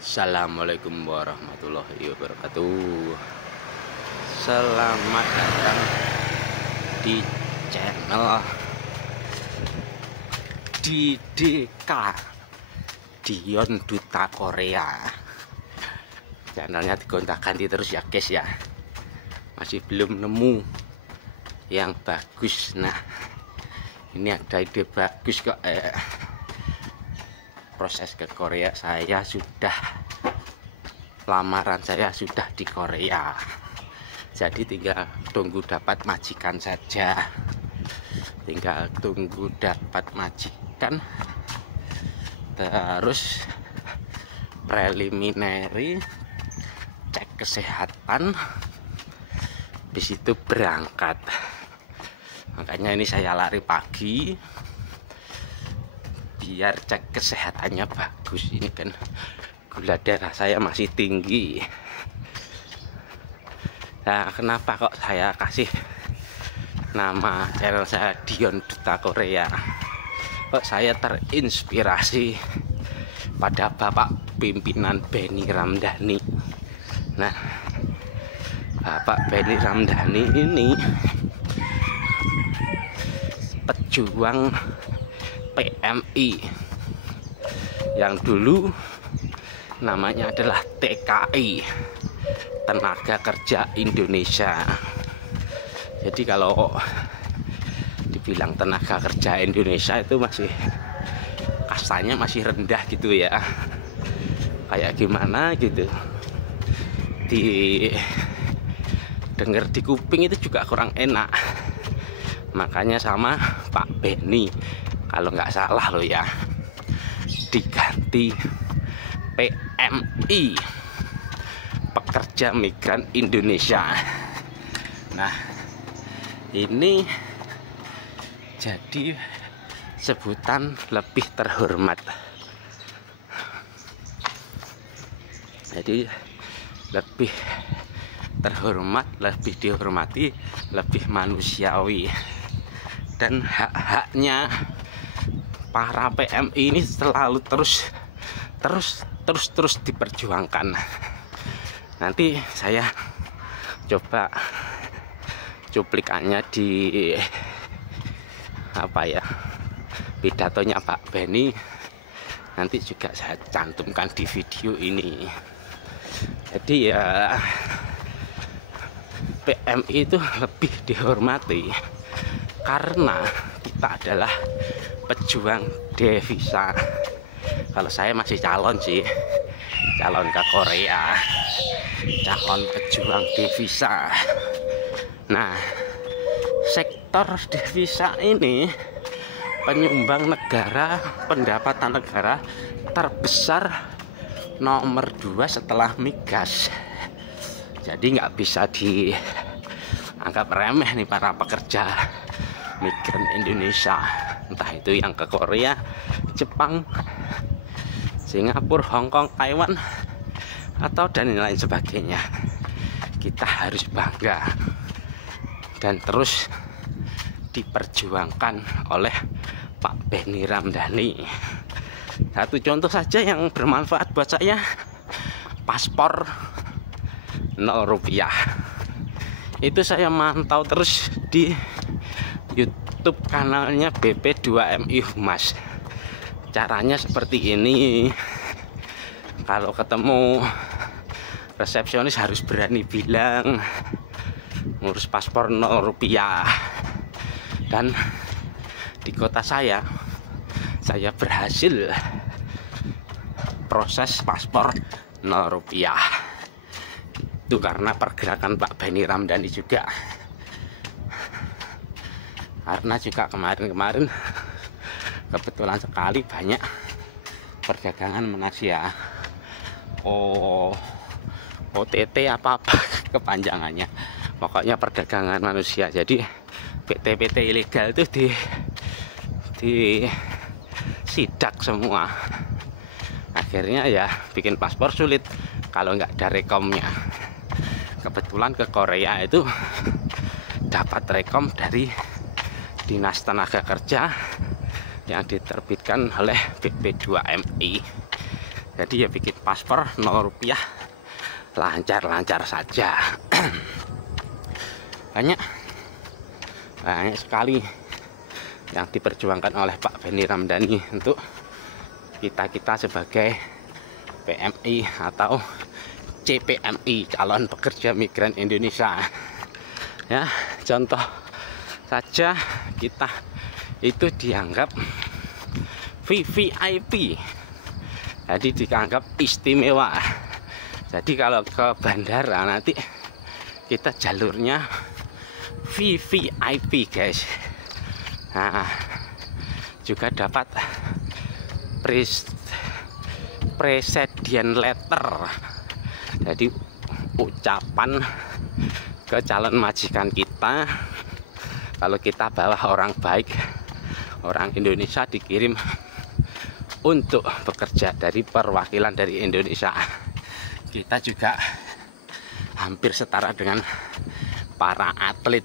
Assalamualaikum warahmatullahi wabarakatuh. Selamat datang di channel DDK Dion Duta Korea. Channelnya digonta-ganti terus ya guys ya. Masih belum nemu yang bagus. Nah, ini ada ide bagus kok. Proses ke Korea saya sudah, lamaran saya sudah di Korea, jadi tinggal tunggu dapat majikan saja, terus preliminary cek kesehatan, di situ berangkat. Makanya ini saya lari pagi biar cek kesehatannya bagus. Ini kan gula darah saya masih tinggi. Nah, kenapa kok saya kasih nama channel saya Dion Duta Korea? Kok saya terinspirasi pada Bapak pimpinan Benny Ramdhani. Nah, Bapak Benny Ramdhani ini pejuang PMI yang dulu namanya adalah TKI, Tenaga Kerja Indonesia. Jadi kalau dibilang tenaga kerja Indonesia itu masih kastanya masih rendah gitu ya, kayak gimana gitu, denger di kuping itu juga kurang enak. Makanya sama Pak Benny, kalau nggak salah loh ya, diganti PMI, Pekerja Migran Indonesia. Nah, ini jadi sebutan lebih terhormat. Jadi lebih terhormat, lebih dihormati, lebih manusiawi, dan hak-haknya para PMI ini selalu terus diperjuangkan. Nanti saya coba cuplikannya di pidatonya Pak Benny, nanti juga saya cantumkan di video ini. Jadi ya, PMI itu lebih dihormati karena kita adalah pejuang devisa. Kalau saya masih calon sih, calon ke Korea, calon pejuang devisa. Nah, sektor devisa ini penyumbang negara, pendapatan negara terbesar nomor 2 setelah migas. Jadi nggak bisa dianggap remeh nih para pekerja migran Indonesia, entah itu yang ke Korea, Jepang, Singapura, Hongkong, Taiwan, atau dan lain sebagainya. Kita harus bangga dan terus diperjuangkan oleh Pak Benny Ramdhani. Satu contoh saja yang bermanfaat buat saya, paspor 0 rupiah. Itu saya mantau terus di YouTube kanalnya BP2MI Humas. Caranya seperti ini. Kalau ketemu resepsionis harus berani bilang ngurus paspor 0 rupiah. Dan di kota saya berhasil proses paspor 0 rupiah. Itu karena pergerakan Pak Benny Ramdhani juga. Karena juga kemarin kebetulan sekali banyak perdagangan manusia, OTT apa-apa kepanjangannya, pokoknya perdagangan manusia. Jadi PT-PT ilegal itu di sidak semua. Akhirnya ya bikin paspor sulit kalau nggak ada rekomnya. Kebetulan ke Korea itu dapat rekom dari Dinas Tenaga Kerja yang diterbitkan oleh BP2MI. Jadi ya bikin paspor 0 rupiah, lancar-lancar saja. banyak sekali yang diperjuangkan oleh Pak Benny Ramdhani untuk kita sebagai PMI atau CPMI, calon pekerja migran Indonesia. Ya, contoh saja kita itu dianggap VVIP, jadi dianggap istimewa. Jadi kalau ke bandara nanti kita jalurnya VVIP guys. Nah, juga dapat presiden letter, jadi ucapan ke calon majikan kita kalau kita bawa orang baik, orang Indonesia dikirim untuk bekerja dari perwakilan dari Indonesia. Kita juga hampir setara dengan para atlet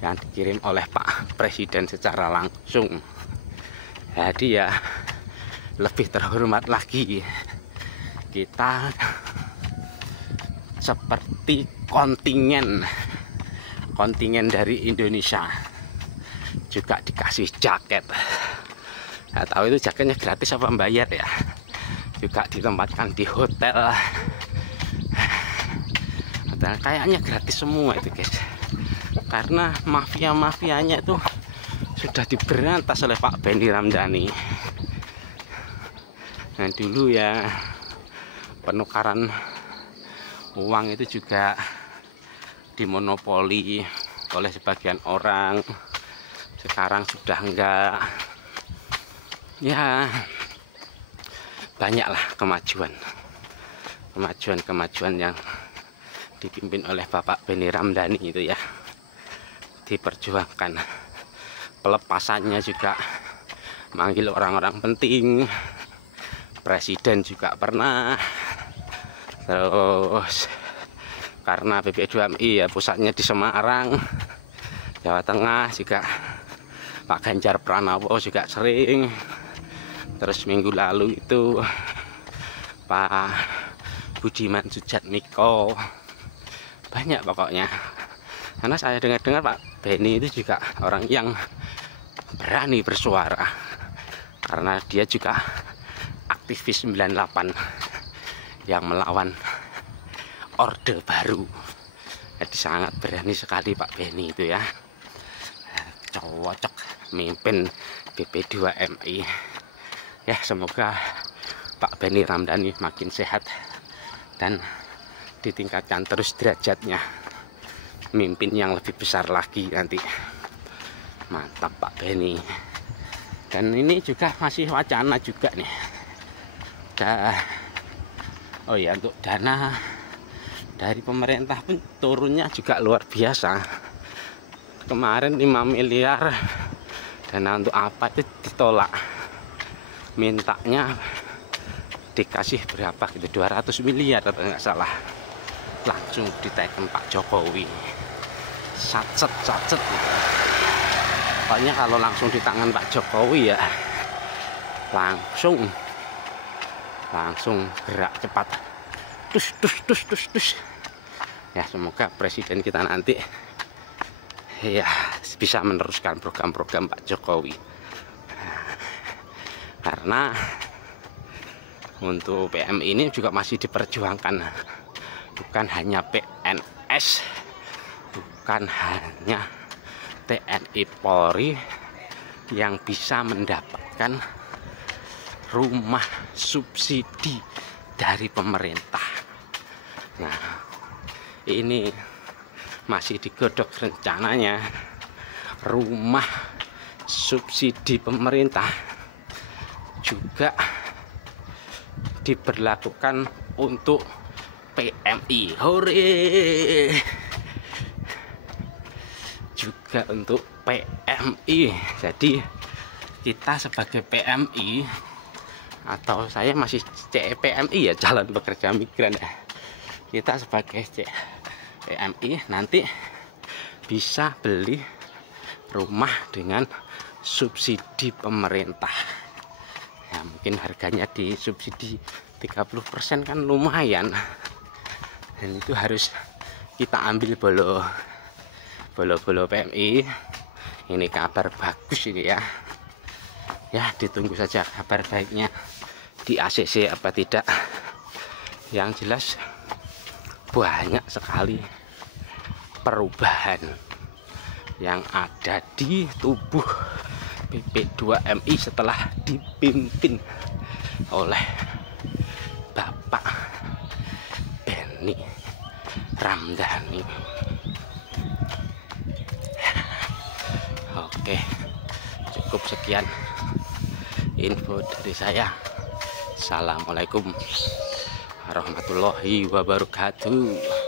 yang dikirim oleh Pak Presiden secara langsung. Jadi ya lebih terhormat lagi, kita seperti kontingen dari Indonesia juga dikasih jaket. Nggak tahu itu jaketnya gratis apa bayar ya. Juga ditempatkan di hotel. Kayaknya gratis semua itu guys, karena mafia-mafianya itu sudah diberantas oleh Pak Benny Ramdhani. Nah dulu ya penukaran uang itu juga dimonopoli oleh sebagian orang, sekarang sudah enggak. Ya banyaklah kemajuan yang dipimpin oleh Bapak Benny Ramdhani itu ya, diperjuangkan. Pelepasannya juga manggil orang-orang penting, presiden juga pernah. Terus karena PP2MI ya pusatnya di Semarang, Jawa Tengah, juga Pak Ganjar Pranowo juga sering. Terus minggu lalu itu Pak Budiman Sujatmiko, banyak pokoknya. Karena saya dengar Pak Benny itu juga orang yang berani bersuara, karena dia juga aktivis 98 yang melawan Orde Baru. Jadi sangat berani sekali Pak Benny itu ya, cocok mimpin PP2MI. Ya semoga Pak Benny Ramdhani makin sehat dan ditingkatkan terus derajatnya, mimpin yang lebih besar lagi nanti. Mantap Pak Benny. Dan ini juga masih wacana juga nih. Oh ya, untuk dana dari pemerintah pun turunnya juga luar biasa. Kemarin 5 miliar dana untuk apa itu ditolak, mintanya dikasih berapa gitu, 200 miliar atau nggak salah, langsung diteken Pak Jokowi. Satset pokoknya kalau langsung di tangan Pak Jokowi ya langsung gerak cepat, tus. Ya semoga presiden kita nanti ya bisa meneruskan program-program Pak Jokowi. Karena untuk PMI ini juga masih diperjuangkan, bukan hanya PNS, bukan hanya TNI Polri yang bisa mendapatkan rumah subsidi dari pemerintah. Nah ini masih digodok rencananya rumah subsidi pemerintah juga diberlakukan untuk PMI. Hore! Juga untuk PMI. Jadi kita sebagai PMI, atau saya masih CPMI ya, calon pekerja migran ya, kita sebagai PMI nanti bisa beli rumah dengan subsidi pemerintah. Ya mungkin harganya disubsidi 30% kan lumayan, dan itu harus kita ambil bolo PMI. Ini kabar bagus ini ya. Ya ditunggu saja kabar baiknya di ACC apa tidak. Yang jelas banyak sekali perubahan yang ada di tubuh PP2MI setelah dipimpin oleh Bapak Benny Ramdhani. Oke, cukup sekian info dari saya. Assalamualaikum warahmatullahi wabarakatuh.